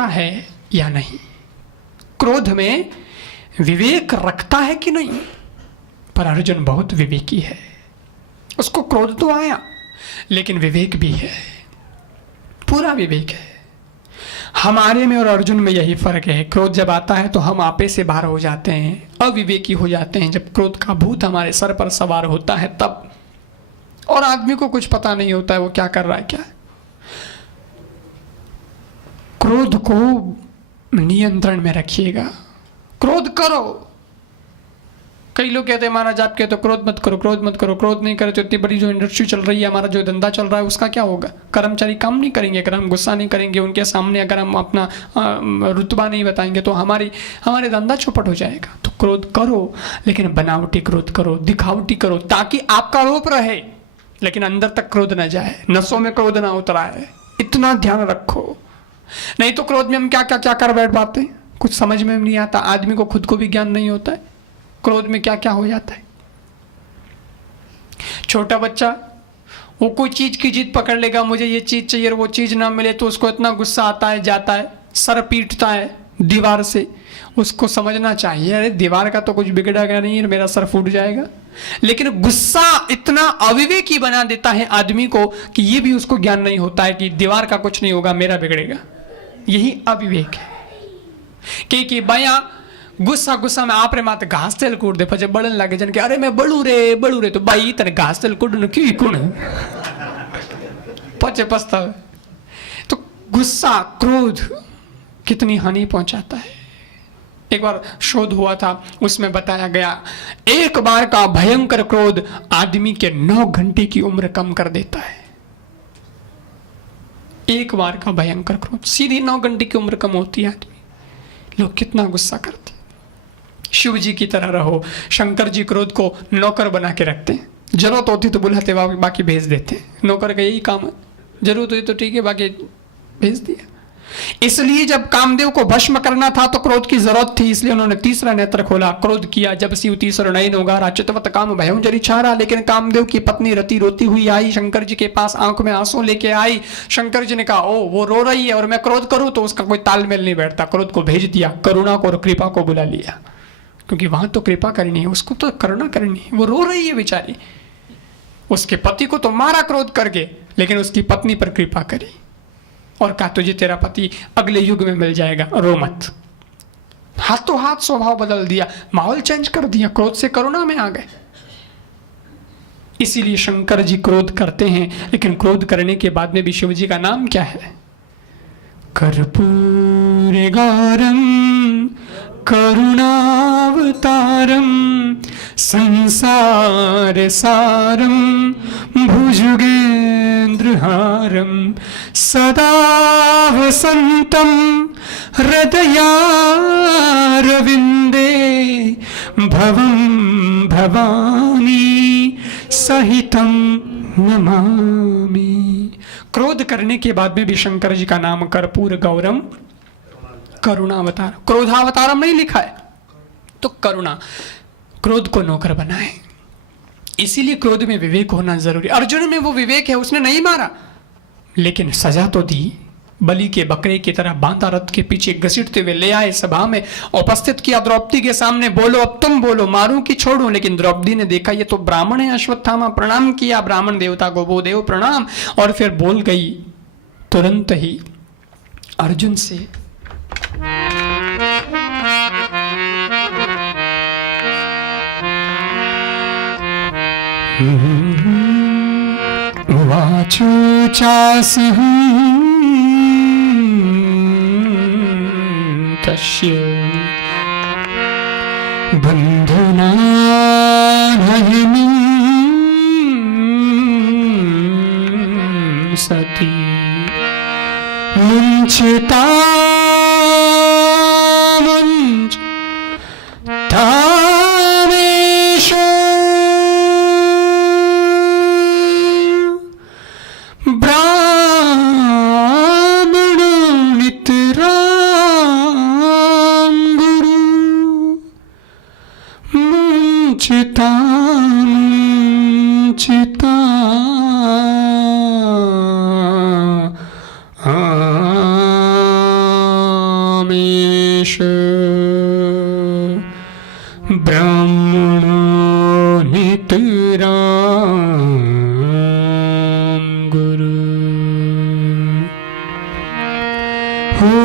रखता है या नहीं, क्रोध में विवेक रखता है कि नहीं। पर अर्जुन बहुत विवेकी है, उसको क्रोध तो आया लेकिन विवेक भी है, पूरा विवेक है। हमारे में और अर्जुन में यही फर्क है, क्रोध जब आता है तो हम आपे से बाहर हो जाते हैं, अविवेकी हो जाते हैं। जब क्रोध का भूत हमारे सर पर सवार होता है तब, और आदमी को कुछ पता नहीं होता है वो क्या कर रहा है क्या है। क्रोध को नियंत्रण में रखिएगा, क्रोध करो। कई लोग कहते हैं महाराज आप कहते तो क्रोध मत करो, क्रोध मत करो, क्रोध नहीं करे तो इतनी बड़ी जो इंडस्ट्री चल रही है, हमारा जो धंधा चल रहा है उसका क्या होगा। कर्मचारी काम नहीं करेंगे अगर हम गुस्सा नहीं करेंगे उनके सामने, अगर हम अपना रुतबा नहीं बताएंगे तो हमारे धंधा चौपट हो जाएगा। तो क्रोध करो लेकिन बनावटी क्रोध करो, दिखावटी करो, ताकि आपका रूप रहे लेकिन अंदर तक क्रोध न जाए, नसों में क्रोध ना उतरा है, इतना ध्यान रखो। नहीं तो क्रोध में हम क्या क्या क्या कर बैठ पाते हैं, कुछ समझ में नहीं आता। आदमी को खुद को भी ज्ञान नहीं होता है क्रोध में क्या क्या हो जाता है। छोटा बच्चा वो कोई चीज की जिद पकड़ लेगा, मुझे ये चीज चाहिए, वो चीज ना मिले तो उसको इतना गुस्सा आता है, जाता है सर पीटता है दीवार से। उसको समझना चाहिए अरे दीवार का तो कुछ बिगड़ेगा नहीं, मेरा सर फूट जाएगा। लेकिन गुस्सा इतना अविवेकी बना देता है आदमी को कि ये भी उसको ज्ञान नहीं होता है कि दीवार का कुछ नहीं होगा, मेरा बिगड़ेगा। यही अविवेक है कि बया गुस्सा में आप रे माते घास तेल कूट दे, पचे बड़न लगे जन के अरे मैं बड़ू रे तो भाई तने घास तेल कूट क्यों कूण पचे पछतावे। तो गुस्सा क्रोध कितनी हानि पहुंचाता है। एक बार शोध हुआ था, उसमें बताया गया एक बार का भयंकर क्रोध आदमी के 9 घंटे की उम्र कम कर देता है। एक बार का भयंकर क्रोध सीधी 9 घंटे की उम्र कम होती है आदमी। लोग कितना गुस्सा करते हैं। शिव जी की तरह रहो। शंकर जी क्रोध को नौकर बना के रखते हैं, जरूरत होती तो बुलाते बाकी भेज देते हैं। नौकर का यही काम है, जरूरत हुई तो ठीक है बाकी भेज दिया। इसलिए जब कामदेव को भस्म करना था तो क्रोध की जरूरत थी, इसलिए उन्होंने तीसरा नेत्र खोला, क्रोध किया। जब शिव तीसरा नयन होगा चितवत काम भयं जरी छारा। लेकिन कामदेव की पत्नी रति रोती हुई आई शंकर जी के पास, आंख में आंसू लेके आई। शंकर जी ने कहा ओ वो रो रही है और मैं क्रोध करूं तो उसका कोई तालमेल नहीं बैठता। क्रोध को भेज दिया, करुणा को और कृपा को बुला लिया, क्योंकि वहां तो कृपा करनी है, उसको तो करुणा करनी है। वो रो रही है बेचारी, उसके पति को तो मारा क्रोध करके, लेकिन उसकी पत्नी पर कृपा करी और कहा तुझे तेरा पति अगले युग में मिल जाएगा, रो मत। हाथों हाथ स्वभाव बदल दिया, माहौल चेंज कर दिया, क्रोध से करुणा में आ गए। इसीलिए शंकर जी क्रोध करते हैं, लेकिन क्रोध करने के बाद में भी शिव जी का नाम क्या है? कर्पूर गौरम करुणावतारम संसार सारम भुजगेन्द्रहारम सदा वसंतम हृदयारविंदे भवं भवानी सहितं नमामि। क्रोध करने के बाद में भी शंकर जी का नाम कर्पूर गौरम करुणावतार, क्रोधावतारम नहीं लिखा है तो करुणा, क्रोध को नौकर बनाए। इसीलिए क्रोध में विवेक होना जरूरी। अर्जुन में वो विवेक है, उसने नहीं मारा लेकिन सजा तो दी। बलि के बकरे की तरह बांधा रथ के पीछे घसीटते हुए ले आए, सभा में उपस्थित किया द्रौपदी के सामने। बोलो अब तुम बोलो, मारूं कि छोड़ूं? लेकिन द्रौपदी ने देखा ये तो ब्राह्मण है। अश्वत्थामा प्रणाम किया ब्राह्मण देवता को, वो देव प्रणाम, और फिर बोल गई तुरंत ही अर्जुन से वाचो तस्य बंधुना सती मुंचिता रामेश ब्राह्मण नितराम गुरु हो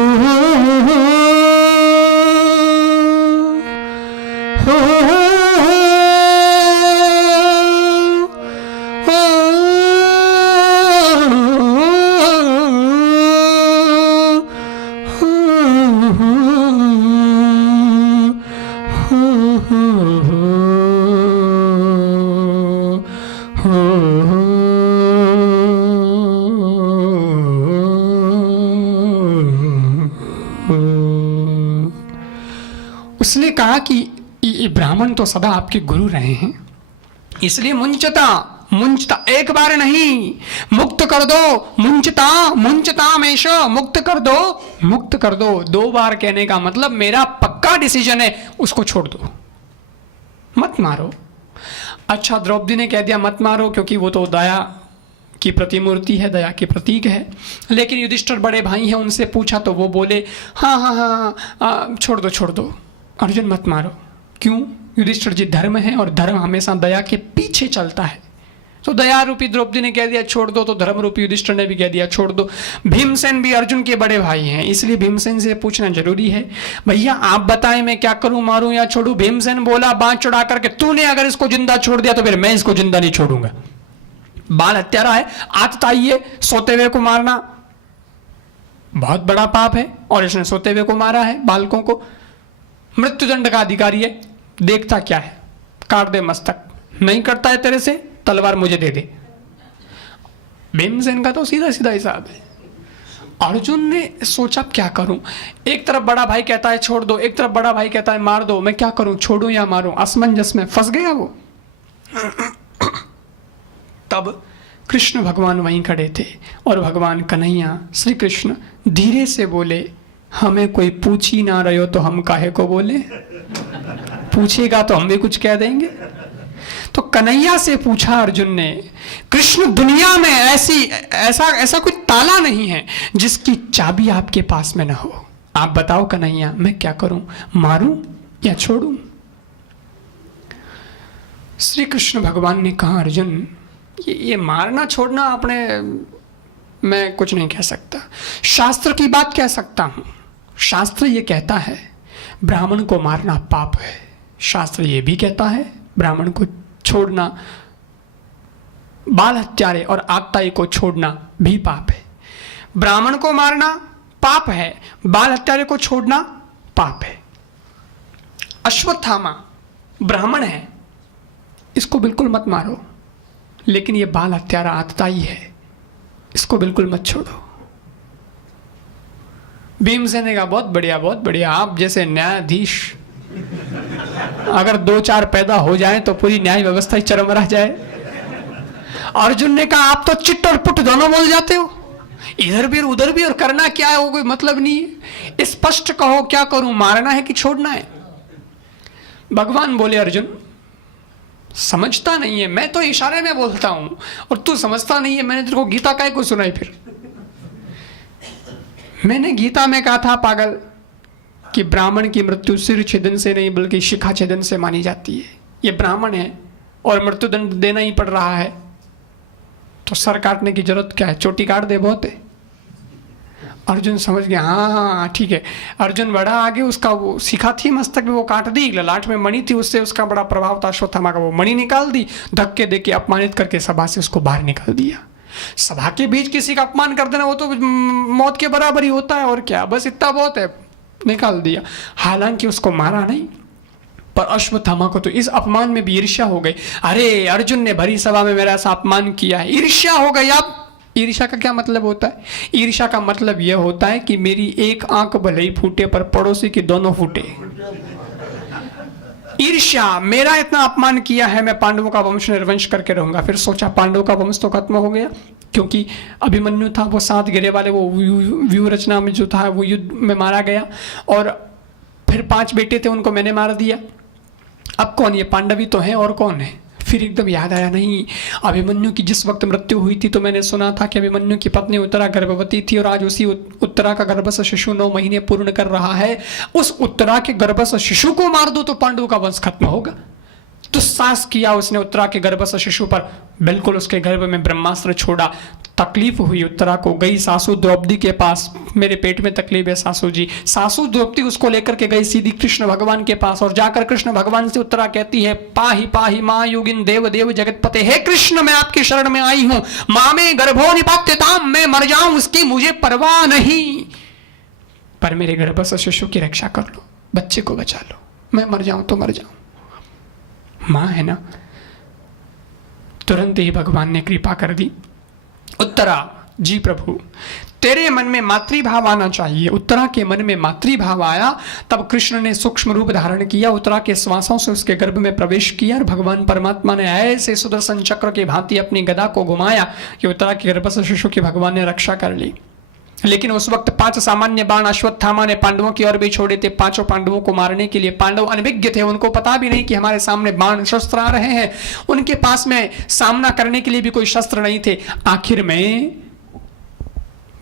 उसने कहा कि ये ब्राह्मण तो सदा आपके गुरु रहे हैं, इसलिए मुंचता एक बार नहीं, मुक्त कर दो, मुंचता मेश, मुक्त कर दो। 2 बार कहने का मतलब मेरा पक्का डिसीजन है, उसको छोड़ दो, मत मारो। अच्छा, द्रौपदी ने कह दिया मत मारो क्योंकि वो तो दया की प्रतिमूर्ति है, दया के प्रतीक है। लेकिन युधिष्ठिर बड़े भाई हैं, उनसे पूछा तो वो बोले हाँ, छोड़ दो अर्जुन, मत मारो। क्यों? युधिष्ठिर जी धर्म है और धर्म हमेशा दया के पीछे चलता है। तो दया रूपी द्रौपदी ने कह दिया छोड़ दो, तो धर्म रूपी युधिष्ठिर ने भी कह दिया छोड़ दो। भीमसेन भी अर्जुन के बड़े भाई हैं, इसलिए भीमसेन से पूछना जरूरी है, भैया आप बताएं मैं क्या करूं, मारूं या छोड़ूं? भीमसेन बोला बांध चढ़ा करके, तूने अगर इसको जिंदा छोड़ दिया तो फिर मैं इसको जिंदा नहीं छोड़ूंगा। बाल हत्यारा है, आतताई है, सोते हुए को मारना बहुत बड़ा पाप है, और इसने सोते हुए को मारा है, बालकों को। मृत्युदंड का अधिकारी है, देखता क्या है, काट दे मस्तक, नहीं करता है तेरे से तलवार मुझे दे दे। भीमसेन का तो सीधा सीधा हिसाब है। अर्जुन ने सोचा क्या करूं, एक तरफ बड़ा भाई कहता है छोड़ दो, एक तरफ बड़ा भाई कहता है मार दो, मैं क्या करूं, छोड़ूं या मारूं? असमंजस में फंस गया वो। तब कृष्ण भगवान वहीं खड़े थे और भगवान कन्हैया श्री कृष्ण धीरे से बोले, हमें कोई पूछ ही ना रहे हो तो हम काहे को बोले, पूछेगा तो हम भी कुछ कह देंगे। तो कन्हैया से पूछा अर्जुन ने, कृष्ण दुनिया में ऐसा कोई ताला नहीं है जिसकी चाबी आपके पास में ना हो, आप बताओ कन्हैया मैं क्या करूं, मारूं या छोड़ूं? श्री कृष्ण भगवान ने कहा, अर्जुन ये मारना छोड़ना अपने मैं कुछ नहीं कह सकता, शास्त्र की बात कह सकता हूं। शास्त्र ये कहता है ब्राह्मण को मारना पाप है, शास्त्र ये भी कहता है ब्राह्मण को छोड़ना, बाल हत्यारे और आतताई को छोड़ना भी पाप है। ब्राह्मण को मारना पाप है, बाल हत्यारे को छोड़ना पाप है। अश्वत्थामा ब्राह्मण है, इसको बिल्कुल मत मारो, लेकिन ये बाल हत्यारा आतताई है, इसको बिल्कुल मत छोड़ो। भीमसेन ने कहा बहुत बढ़िया, आप जैसे न्यायाधीश अगर 2-4 पैदा हो जाए तो पूरी न्याय व्यवस्था ही चरमरा जाए। अर्जुन ने कहा आप तो चिट और पुट दोनों बोल जाते हो, इधर भी उधर भी, और करना क्या है वो कोई मतलब नहीं है, स्पष्ट कहो क्या करूं, मारना है कि छोड़ना है? भगवान बोले अर्जुन समझता नहीं है, मैं तो इशारे में बोलता हूं और तू समझता नहीं है, मैंने तेरे को गीता काहे को सुनाई? फिर मैंने गीता में कहा था पागल कि ब्राह्मण की मृत्यु सिर छेदन से नहीं बल्कि शिखा छेदन से मानी जाती है। ये ब्राह्मण है और मृत्युदंड देना ही पड़ रहा है, तो सर काटने की जरूरत क्या है, चोटी काट दे बहुत है। अर्जुन समझ गया, हाँ ठीक है। अर्जुन बढ़ा आगे, उसका वो शिखा थी मस्तक में, वो काट दी, ललाट में मणि थी, उससे उसका बड़ा प्रभाव था अश्वत्थामा का, वो मणि निकाल दी, धक्के देके अपमानित करके सभा से उसको बाहर निकाल दिया। सभा के बीच किसी का अपमान कर देना वो तो मौत के बराबर ही होता है, और क्या, बस इतना बहुत है, निकाल दिया। हालांकि उसको मारा नहीं, पर अश्वत्थामा को तो इस अपमान में भी ईर्ष्या हो गई। अरे अर्जुन ने भरी सभा में मेरा ऐसा अपमान किया है, ईर्ष्या हो गई। अब ईर्ष्या का क्या मतलब होता है? ईर्ष्या का मतलब यह होता है कि मेरी एक आंख भले ही फूटे पर पड़ोसी की दोनों फूटे। ईर्ष्या, मेरा इतना अपमान किया है, मैं पांडवों का वंश निर्वंश करके रहूंगा। फिर सोचा पांडवों का वंश तो खत्म हो गया, क्योंकि अभिमन्यु था वो 7 गिरे वाले, वो व्यूह रचना में जो था वो युद्ध में मारा गया, और फिर 5 बेटे थे उनको मैंने मार दिया। अब कौन? ये पांडव ही तो हैं, और कौन है? फिर एकदम याद आया, नहीं, अभिमन्यु की जिस वक्त मृत्यु हुई थी तो मैंने सुना था कि अभिमन्यु की पत्नी उत्तरा गर्भवती थी और आज उसी उत्तरा का गर्भस्थ शिशु 9 महीने पूर्ण कर रहा है। उस उत्तरा के गर्भस्थ शिशु को मार दो तो पांडवों का वंश खत्म होगा। दुस्साहस किया उसने उत्तरा के गर्भस्थ शिशु पर, बिल्कुल उसके गर्भ में ब्रह्मास्त्र छोड़ा। तकलीफ हुई उत्तरा को, गई सासू द्रौपदी के पास, मेरे पेट में तकलीफ है सासू जी। सासू द्रौपदी उसको लेकर के गई सीधी कृष्ण भगवान के पास और जाकर कृष्ण भगवान से उत्तरा कहती है, पाहि पाहि मां योगिन देव देव जगतपते, हे कृष्ण मैं आपकी शरण में आई हूं, मां में गर्भो निपात्यताम, मैं मर जाऊं उसकी मुझे परवाह नहीं, पर मेरे गर्भस्थ शिशु की रक्षा कर लो, बच्चे को बचा लो, मैं मर जाऊं तो मर जाऊं। मां है ना। तुरंत ही भगवान ने कृपा कर दी। उत्तरा, जी प्रभु, तेरे मन में मातृभाव आना चाहिए। उत्तरा के मन में मातृभाव आया, तब कृष्ण ने सूक्ष्म रूप धारण किया, उत्तरा के श्वासों से उसके गर्भ में प्रवेश किया और भगवान परमात्मा ने ऐसे सुदर्शन चक्र की भांति अपनी गदा को घुमाया कि उत्तरा के गर्भस्थ शिशु की भगवान ने रक्षा कर ली। लेकिन उस वक्त 5 सामान्य बाण अश्वत्थामा ने पांडवों की ओर भी छोड़े थे, 5 पांडवों को मारने के लिए। पांडव अनभिज्ञ थे, उनको पता भी नहीं कि हमारे सामने बाण शस्त्र आ रहे हैं, उनके पास में सामना करने के लिए भी कोई शस्त्र नहीं थे। आखिर में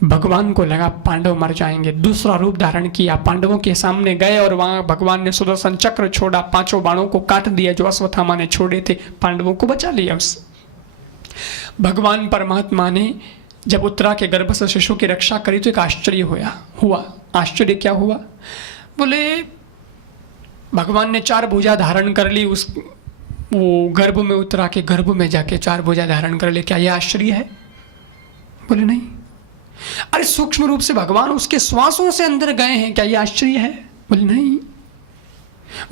भगवान को लगा पांडव मर जाएंगे, दूसरा रूप धारण किया, पांडवों के सामने गए और वहां भगवान ने सुदर्शन चक्र छोड़ा, 5 बाणों को काट दिया जो अश्वत्थामा ने छोड़े थे, पांडवों को बचा लिया उससे। भगवान परमात्मा ने जब उत्तरा के गर्भस्थ शिशु की रक्षा करी तो एक आश्चर्य हुआ। आश्चर्य क्या हुआ? बोले भगवान ने 4 भुजा धारण कर ली, उस वो गर्भ में, उत्तरा के गर्भ में जाके 4 भुजा धारण कर ली। क्या यह आश्चर्य है? बोले नहीं। अरे सूक्ष्म रूप से भगवान उसके श्वासों से अंदर गए हैं, क्या यह आश्चर्य है? बोले नहीं।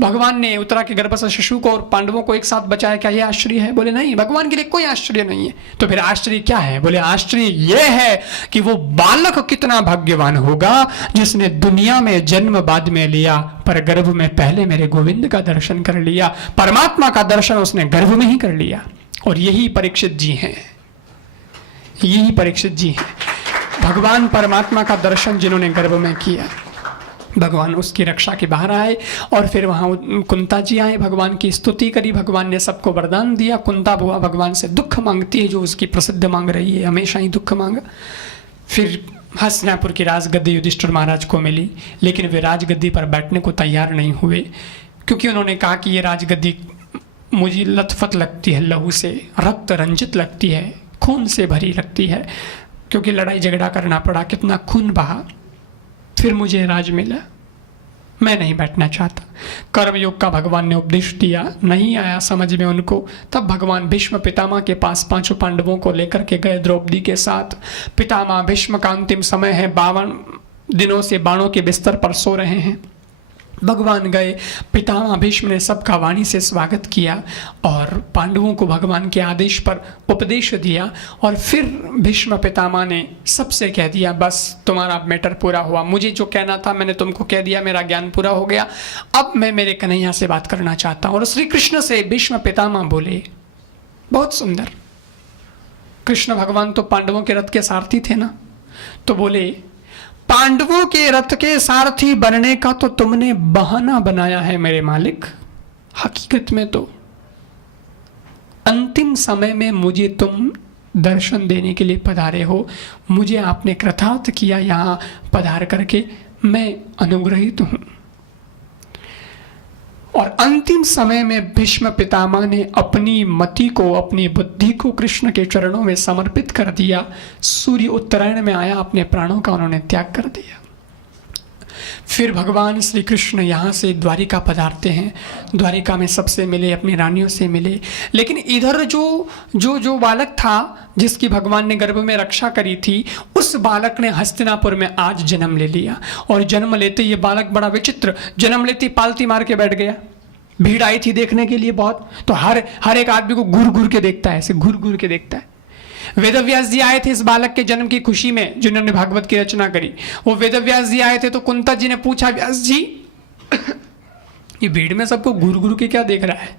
भगवान ने उत्तरा के गर्भस्थ शिशु को और पांडवों को एक साथ बचाया, क्या यह आश्चर्य है? बोले नहीं, भगवान के लिए कोई आश्चर्य नहीं है। तो फिर आश्चर्य क्या है? बोले आश्चर्य यह है कि वो बालक कितना भाग्यवान होगा जिसने दुनिया में जन्म बाद में लिया, पर गर्भ में पहले मेरे गोविंद का दर्शन कर लिया। परमात्मा का दर्शन उसने गर्भ में ही कर लिया। और यही परीक्षित जी हैं, यही परीक्षित जी हैं, भगवान परमात्मा का दर्शन जिन्होंने गर्भ में किया। भगवान उसकी रक्षा के बाहर आए और फिर वहाँ कुंता जी आए, भगवान की स्तुति करी, भगवान ने सबको वरदान दिया। कुंता बुआ भगवान से दुख मांगती है, जो उसकी प्रसिद्ध मांग रही है, हमेशा ही दुख मांगा। फिर हस्तिनापुर की राजगद्दी युधिष्ठिर महाराज को मिली, लेकिन वे राजगद्दी पर बैठने को तैयार नहीं हुए, क्योंकि उन्होंने कहा कि ये राजगद्दी मुझे लथपथ लगती है, लहू से रक्त रंजित लगती है, खून से भरी लगती है, क्योंकि लड़ाई झगड़ा करना पड़ा, कितना खून बहा, फिर मुझे राज मिला, मैं नहीं बैठना चाहता। कर्मयोग का भगवान ने उपदेश दिया, नहीं आया समझ में उनको। तब भगवान भीष्म पितामह के पास 5 पांडवों को लेकर के गए द्रौपदी के साथ। पितामह भीष्म का अंतिम समय है, 52 दिनों से बाणों के बिस्तर पर सो रहे हैं। भगवान गए, पितामह भीष्म ने सबका वाणी से स्वागत किया और पांडवों को भगवान के आदेश पर उपदेश दिया। और फिर भीष्म पितामह ने सबसे कह दिया, बस तुम्हारा मैटर पूरा हुआ, मुझे जो कहना था मैंने तुमको कह दिया, मेरा ज्ञान पूरा हो गया, अब मैं मेरे कन्हैया से बात करना चाहता हूँ। और श्री कृष्ण से भीष्म पितामह बोले, बहुत सुंदर, कृष्ण भगवान तो पांडवों के रथ के सारथी थे ना, तो बोले पांडवों के रथ के सारथी बनने का तो तुमने बहाना बनाया है मेरे मालिक, हकीकत में तो अंतिम समय में मुझे तुम दर्शन देने के लिए पधारे हो, मुझे आपने कृतार्थ किया यहाँ पधार करके, मैं अनुग्रहित हूँ। और अंतिम समय में भीष्म पितामह ने अपनी मति को, अपनी बुद्धि को कृष्ण के चरणों में समर्पित कर दिया। सूर्य उत्तरायण में आया, अपने प्राणों का उन्होंने त्याग कर दिया। फिर भगवान श्री कृष्ण यहाँ से द्वारिका पधारते हैं। द्वारिका में सबसे मिले, अपनी रानियों से मिले। लेकिन इधर जो बालक था जिसकी भगवान ने गर्भ में रक्षा करी थी, उस बालक ने हस्तिनापुर में आज जन्म ले लिया। और जन्म लेते ये बालक बड़ा विचित्र, जन्म लेते पालती मार के बैठ गया। भीड़ आई थी देखने के लिए बहुत, तो हर एक आदमी को घूर घूर के देखता है, ऐसे घूर घूर के देखता है। वेदव्यास जी आए थे इस बालक के जन्म की खुशी में, जिन्होंने भागवत की रचना करी। वो वेदव्यास जी आए थे तो कुंता जी ने पूछा, व्यास जी ये भीड़ में सबको घूर घूर के क्या देख रहा है?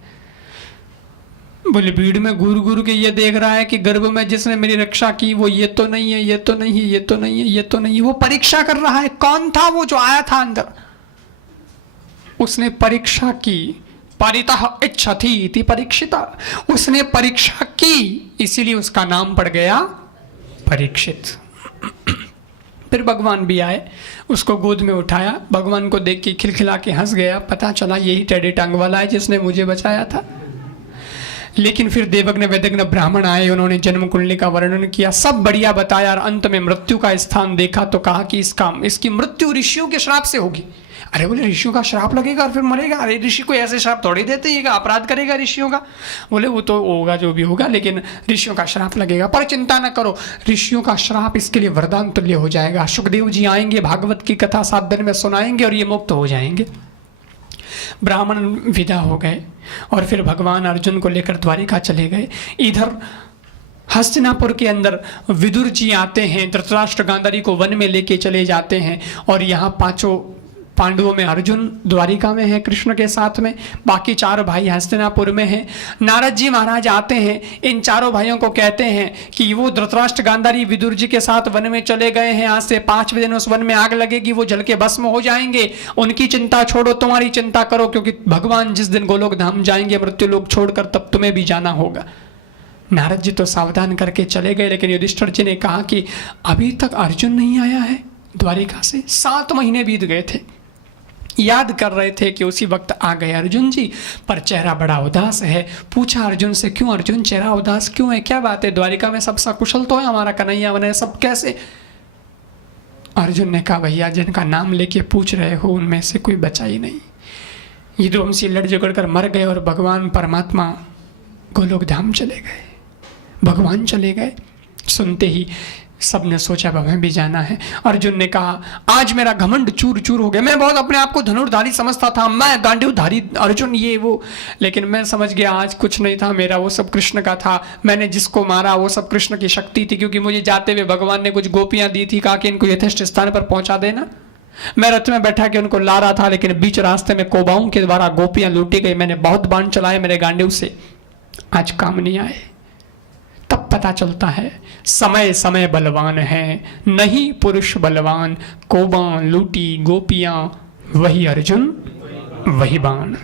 बोले भीड़ में घूर घूर के ये देख रहा है कि गर्भ में जिसने मेरी रक्षा की वो ये तो नहीं है, ये तो नहीं है, ये तो नहीं है, ये तो नहीं है। वो परीक्षा कर रहा है, कौन था वो जो आया था अंदर, उसने परीक्षा की। परितः इच्छति इति परीक्षिता, उसने परीक्षा की इसीलिए उसका नाम पड़ गया परीक्षित। फिर भगवान भी आए, उसको गोद में उठाया, भगवान को देख के खिलखिला के हंस गया, पता चला यही टेढ़ी टांग वाला है जिसने मुझे बचाया था। लेकिन फिर देवज्ञ वेदज्ञ ब्राह्मण आए, उन्होंने जन्म कुंडली का वर्णन किया, सब बढ़िया बताया, और अंत में मृत्यु का स्थान देखा तो कहा कि इसकी मृत्यु ऋषियों के श्राप से होगी। अरे बोले ऋषियों का श्राप लगेगा और फिर मरेगा? अरे ऋषि को ऐसे श्राप थोड़ी देते हैं, अपराध करेगा ऋषियों का। बोले वो तो होगा जो भी होगा, लेकिन ऋषियों का श्राप लगेगा। पर चिंता न करो, ऋषियों का श्राप इसके लिए वरदान तुल्य हो जाएगा। सुखदेव जी आएंगे, भागवत की कथा 7 दिन में सुनाएंगे और ये मुक्त हो जाएंगे। ब्राह्मण विदा हो गए और फिर भगवान अर्जुन को लेकर द्वारिका चले गए। इधर हस्तिनापुर के अंदर विदुर जी आते हैं, धृतराष्ट्र गांधारी को वन में लेके चले जाते हैं, और यहाँ 5 पांडवों में अर्जुन द्वारिका में है कृष्ण के साथ में, बाकी 4 भाई हस्तिनापुर में हैं। नारद जी महाराज आते हैं, इन 4 भाइयों को कहते हैं कि वो धृतराष्ट्र गांधारी विदुर जी के साथ वन में चले गए हैं, आज से 5 दिन उस वन में आग लगेगी, वो जल के भस्म हो जाएंगे, उनकी चिंता छोड़ो, तुम्हारी चिंता करो, क्योंकि भगवान जिस दिन गोलोक धाम जाएंगे मृत्यु लोक छोड़कर, तब तुम्हें भी जाना होगा। नारद जी तो सावधान करके चले गए, लेकिन युधिष्ठिर जी ने कहा कि अभी तक अर्जुन नहीं आया है द्वारिका से, 7 महीने बीत गए थे। याद कर रहे थे कि उसी वक्त आ गए अर्जुन जी, पर चेहरा बड़ा उदास है। पूछा अर्जुन से, क्यों अर्जुन चेहरा उदास क्यों है, क्या बात है? द्वारिका में सब सकुशल तो है, हमारा कन्हैया बने सब कैसे? अर्जुन ने कहा, भैया जिनका नाम लेके पूछ रहे हो उनमें से कोई बचा ही नहीं। ये तो हमसे लड़ झगड़ कर मर गए और भगवान परमात्मा गोलोक धाम चले गए, भगवान चले गए। सुनते ही सबने सोचा हमें भी जाना है। अर्जुन ने कहा, आज मेरा घमंड चूर चूर हो गया, मैं बहुत अपने आप को धनुर्धारी समझता था, मैं गांडीवधारी अर्जुन ये वो, लेकिन मैं समझ गया आज कुछ नहीं था मेरा, वो सब कृष्ण का था। मैंने जिसको मारा वो सब कृष्ण की शक्ति थी, क्योंकि मुझे जाते हुए भगवान ने कुछ गोपियां दी थी, कहा कि इनको यथेष्ट स्थान पर पहुंचा देना। मैं रथ में बैठा के उनको ला रहा था, लेकिन बीच रास्ते में कोबाओं के द्वारा गोपियां लूटी गई। मैंने बहुत बाण चलाए मेरे गांडीव से, आज काम नहीं आए। तब पता चलता है समय समय बलवान है, नहीं पुरुष बलवान, कोबां लूटी गोपियां, वही अर्जुन वही बाण।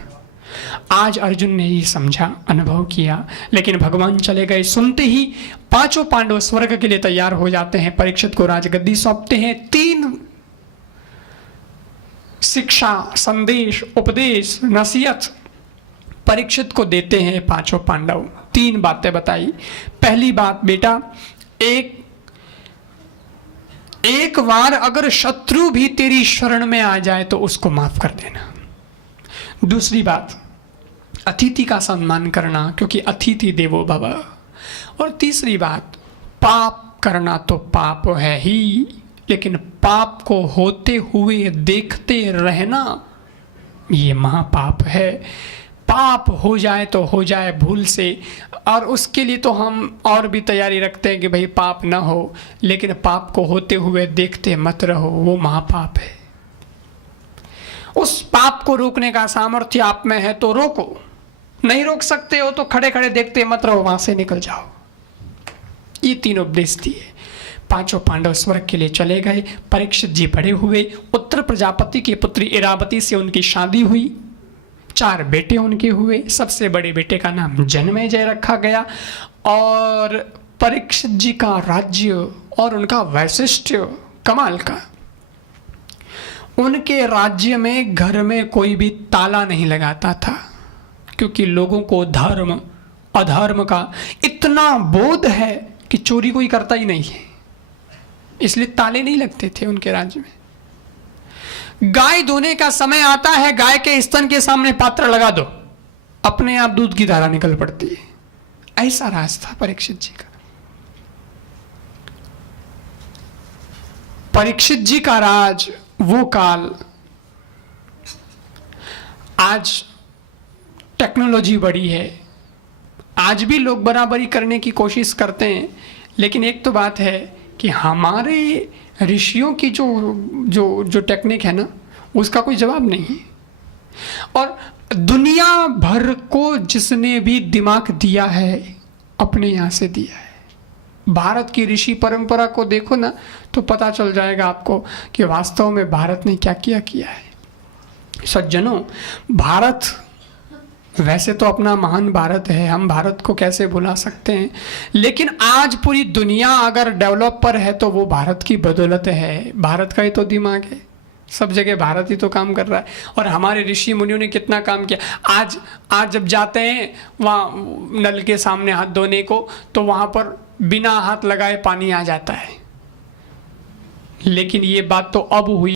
आज अर्जुन ने ही समझा, अनुभव किया, लेकिन भगवान चले गए। सुनते ही 5 पांडव स्वर्ग के लिए तैयार हो जाते हैं, परीक्षित को राजगद्दी सौंपते हैं। 3 शिक्षा, संदेश, उपदेश, नसीहत परीक्षित को देते हैं 5 पांडव। 3 बातें बताई। पहली बात, बेटा एक बार अगर शत्रु भी तेरी शरण में आ जाए तो उसको माफ कर देना। दूसरी बात, अतिथि का सम्मान करना, क्योंकि अतिथि देवो भव। और तीसरी बात, पाप करना तो पाप है ही, लेकिन पाप को होते हुए देखते रहना ये महापाप है। पाप हो जाए तो हो जाए भूल से, और उसके लिए तो हम और भी तैयारी रखते हैं कि भाई पाप ना हो, लेकिन पाप को होते हुए देखते मत रहो, वो महापाप है। उस पाप को रोकने का सामर्थ्य आप में है तो रोको, नहीं रोक सकते हो तो खड़े खड़े देखते मत रहो, वहां से निकल जाओ। ये 3 उपदेश दिए। 5 पांडव स्वर्ग के लिए चले गए। परीक्षित जी बड़े हुए, उत्तर प्रजापति की पुत्री इरावती से उनकी शादी हुई, 4 बेटे उनके हुए। सबसे बड़े बेटे का नाम जन्मेजय रखा गया, और परीक्षित जी का राज्य और उनका वैशिष्ट्य कमाल का। उनके राज्य में घर में कोई भी ताला नहीं लगाता था, क्योंकि लोगों को धर्म अधर्म का इतना बोध है कि चोरी कोई करता ही नहीं है, इसलिए ताले नहीं लगते थे उनके राज्य में। गाय धोने का समय आता है, गाय के स्तन के सामने पात्र लगा दो, अपने आप दूध की धारा निकल पड़ती है। ऐसा राज था परीक्षित जी का। परीक्षित जी का राज, वो काल। आज टेक्नोलॉजी बढ़ी है, आज भी लोग बराबरी करने की कोशिश करते हैं, लेकिन एक तो बात है कि हमारे ऋषियों की जो टेक्निक है ना, उसका कोई जवाब नहीं है। और दुनिया भर को जिसने भी दिमाग दिया है अपने यहाँ से दिया है। भारत की ऋषि परंपरा को देखो ना तो पता चल जाएगा आपको कि वास्तव में भारत ने क्या किया है। सज्जनों, भारत वैसे तो अपना महान भारत है, हम भारत को कैसे भुला सकते हैं, लेकिन आज पूरी दुनिया अगर डेवलप पर है तो वो भारत की बदौलत है, भारत का ही तो दिमाग है, सब जगह भारत ही तो काम कर रहा है। और हमारे ऋषि मुनियों ने कितना काम किया। आज जब जाते हैं वहाँ नल के सामने हाथ धोने को, तो वहाँ पर बिना हाथ लगाए पानी आ जाता है, लेकिन ये बात तो अब हुई